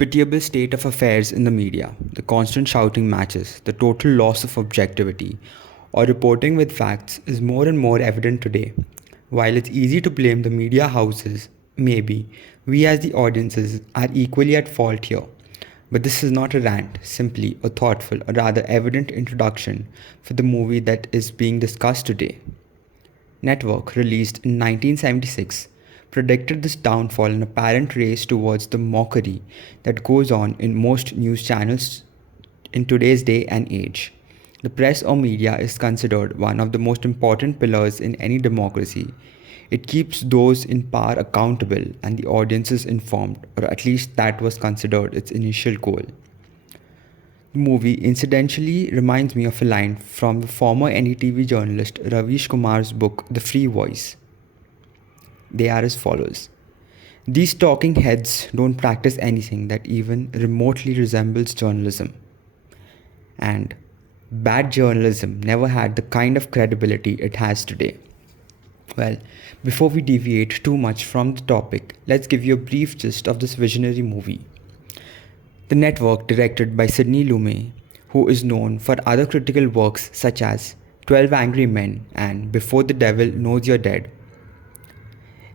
pitiable state of affairs in the media, the constant shouting matches, the total loss of objectivity, or reporting with facts is more and more evident today. While it's easy to blame the media houses, maybe we as the audiences are equally at fault here. But this is not a rant, simply a thoughtful or rather evident introduction for the movie that is being discussed today. Network, released in 1976, predicted this downfall and apparent race towards the mockery that goes on in most news channels in today's day and age. The press or media is considered one of the most important pillars in any democracy. It keeps those in power accountable and the audiences informed, or at least that was considered its initial goal. The movie incidentally reminds me of a line from the former NDTV journalist Ravish Kumar's book The Free Voice. They are as follows. These talking heads don't practice anything that even remotely resembles journalism. And bad journalism never had the kind of credibility it has today. Well, before we deviate too much from the topic, let's give you a brief gist of this visionary movie. The Network, directed by Sidney Lumet, who is known for other critical works such as 12 Angry Men and Before the Devil Knows You're Dead.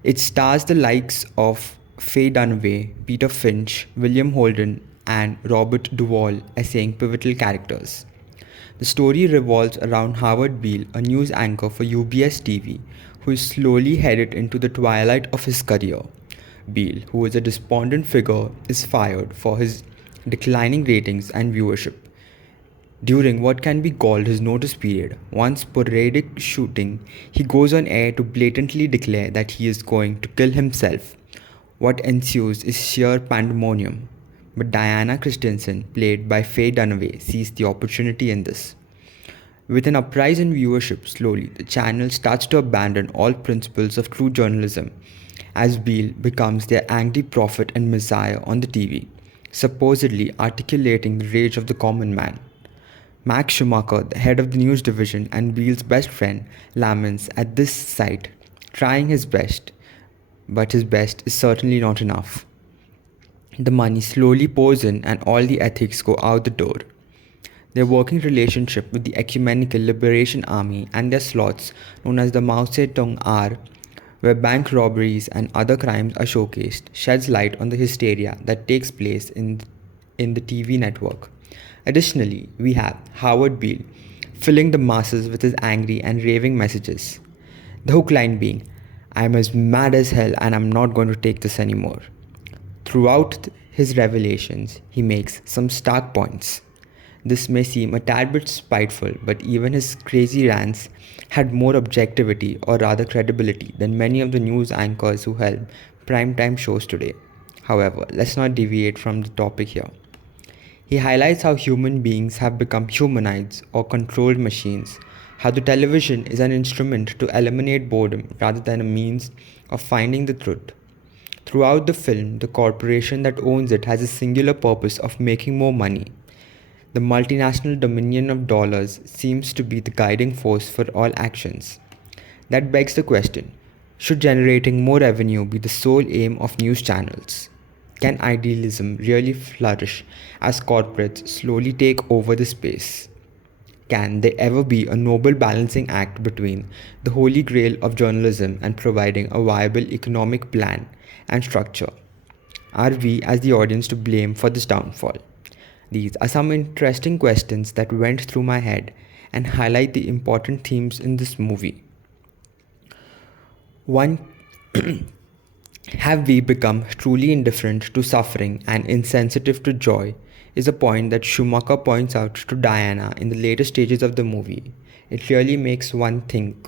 It stars the likes of Faye Dunaway, Peter Finch, William Holden, and Robert Duvall as saying pivotal characters. The story revolves around Howard Beale, a news anchor for UBS TV, who is slowly headed into the twilight of his career. Beale, who is a despondent figure, is fired for his declining ratings and viewership. During what can be called his notice period, once sporadic shooting, he goes on air to blatantly declare that he is going to kill himself. What ensues is sheer pandemonium. But Diana Christensen, played by Faye Dunaway, sees the opportunity in this. With an uprise in viewership, slowly the channel starts to abandon all principles of true journalism, as Beale becomes their angry prophet and messiah on the TV, supposedly articulating the rage of the common man. Max Schumacher, the head of the news division and Beale's best friend, laments at this sight, trying his best, but his best is certainly not enough. The money slowly pours in and all the ethics go out the door. Their working relationship with the Ecumenical Liberation Army and their slots known as the Mao Zedong R, where bank robberies and other crimes are showcased, sheds light on the hysteria that takes place in the TV network. Additionally, we have Howard Beale filling the masses with his angry and raving messages. The hook line being, "I'm as mad as hell and I'm not going to take this anymore." Throughout his revelations, he makes some stark points. This may seem a tad bit spiteful, but even his crazy rants had more objectivity or rather credibility than many of the news anchors who helm primetime shows today. However, let's not deviate from the topic here. He highlights how human beings have become humanoids or controlled machines, how the television is an instrument to eliminate boredom rather than a means of finding the truth. Throughout the film, the corporation that owns it has a singular purpose of making more money. The multinational dominion of dollars seems to be the guiding force for all actions. That begs the question, should generating more revenue be the sole aim of news channels? Can idealism really flourish as corporates slowly take over the space? Can there ever be a noble balancing act between the holy grail of journalism and providing a viable economic plan and structure? Are we as the audience to blame for this downfall? These are some interesting questions that went through my head and highlight the important themes in this movie. 1. Have we become truly indifferent to suffering and insensitive to joy? Is a point that Schumacher points out to Diana in the later stages of the movie. It really makes one think.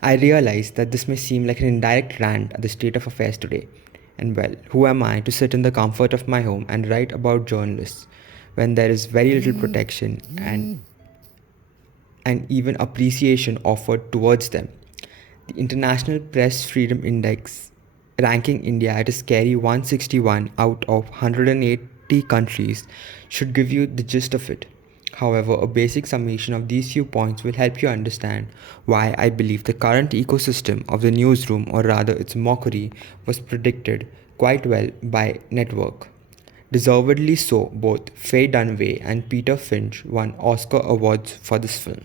I realize that this may seem like an indirect rant at the state of affairs today. And well, who am I to sit in the comfort of my home and write about journalists when there is very little protection and even appreciation offered towards them? The International Press Freedom Index ranking India at a scary 161 out of 180 countries should give you the gist of it. However, a basic summation of these few points will help you understand why I believe the current ecosystem of the newsroom, or rather its mockery, was predicted quite well by Network. Deservedly so, both Faye Dunaway and Peter Finch won Oscar awards for this film.